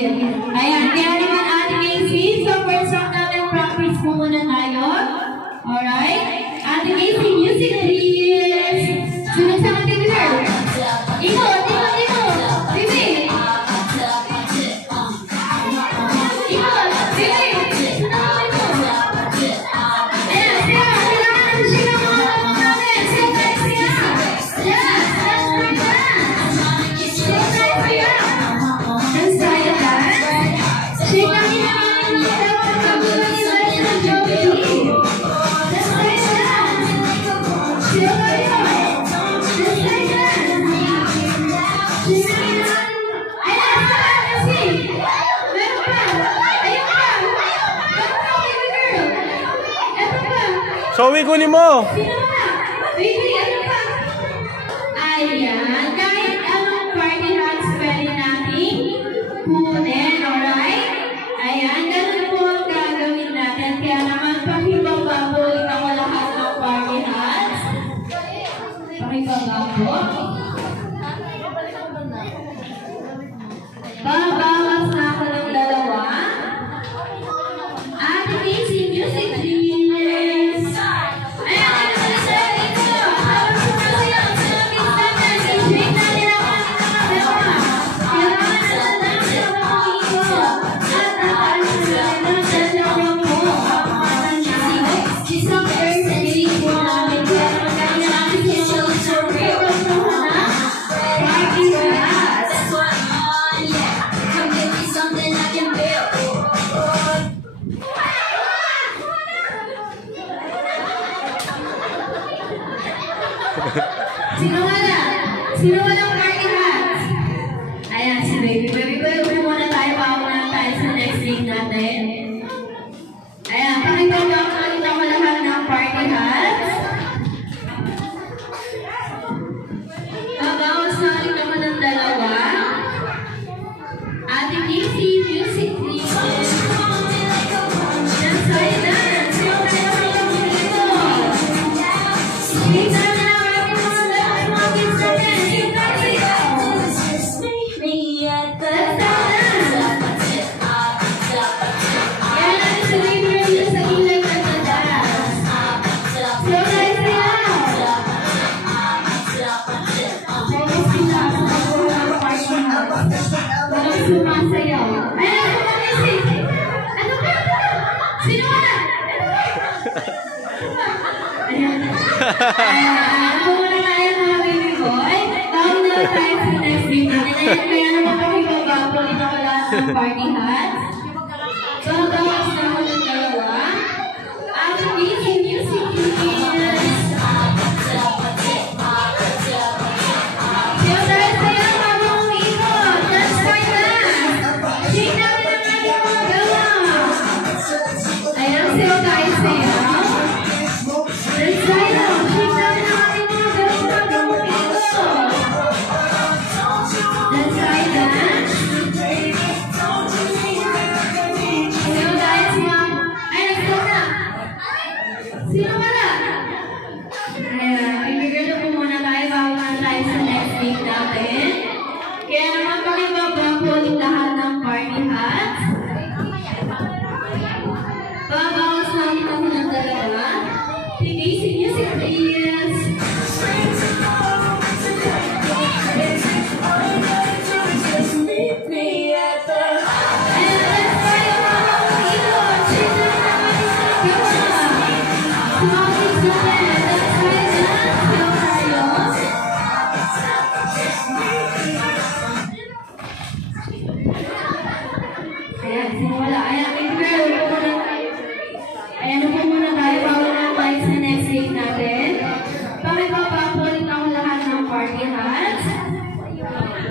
Ayan, kaya naman Ate Casey, so first song natin, practice po muna tayo. Alright? Ate Casey, music please! Sunod sa ating girl. Ikaw, Bibi! Zoe, kunin mo! Sino ba? Baby, ano ba? Ayan, kahit anong party hats pwede natin kunin, alright? Ayan, ganun po ang gagawin natin. Kaya naman, pakibababol ako lahat ng party hats. Pakibababol. Babawas na ako ng dalawa. Ate Casey, music please. Sino walang party hats? Ayan, si Baby. Baby, muna tayo. Pauna tayo sa next week natin. Ayan, pakibaba ko lahat ng party hats. Babawas na rin naman ng dalawa. Ate Casey, music please. Nasa'yo na. Sino tayo yung dito? Shake na. Sumasayaw. Ayan, ano ba? Sino wala? Ayan. Muna tayo mga baby boy. Bago na tayo sa next week natin. Kaya naman pakibaba, ulit ako lahat ng party hats. So, bawas na ako ng dalawa. Ate Casey, music please. Sino wala? Ayan, ibigay na po muna tayo bago na tayo sa next week natin. Kaya naman pakibaba po lahat ng party hats. Babawas natin ako ng dalawa. Casey, music please. Ayan po muna tayo bago na tayo sa next week natin. Pakibaba-ulit ako lahat ng party hats.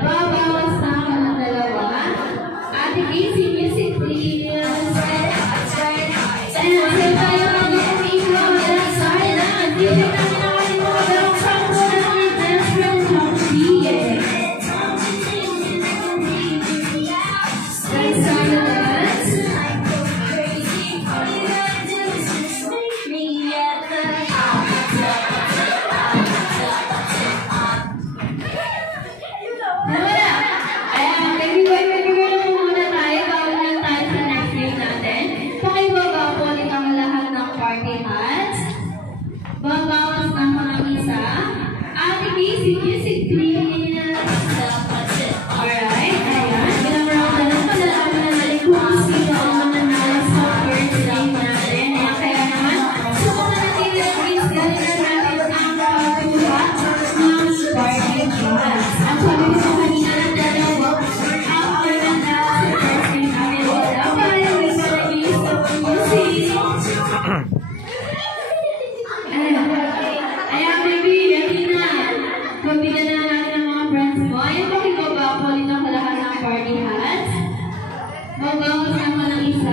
Babawas na ako ng dalawa. Ate Casey, music please. Ayan, sa'yo tayo ng ito. That's silent. DJ namin naman yung mga dalawang sangko na ng best friend ng DJ. That's silent. Ayan, baby boy, muna tayo.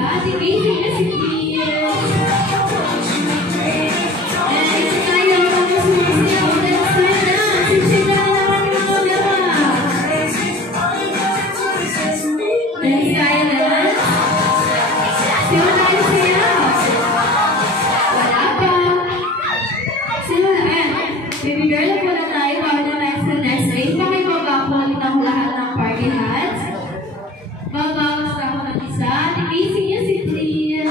Ate Casey na si Clear. And isa tayo ang sumasayaw. Let's start na. Sisig na naman yung mga dama. Let's tayo na. Sino tayo sayaw? Wala pa. Sino na? Baby girl, ako na tayo para na sa next race. Pakibaba po ulit ang lahat ng party hats. Babawas ako ng isa. Ate Casey niya si Clear.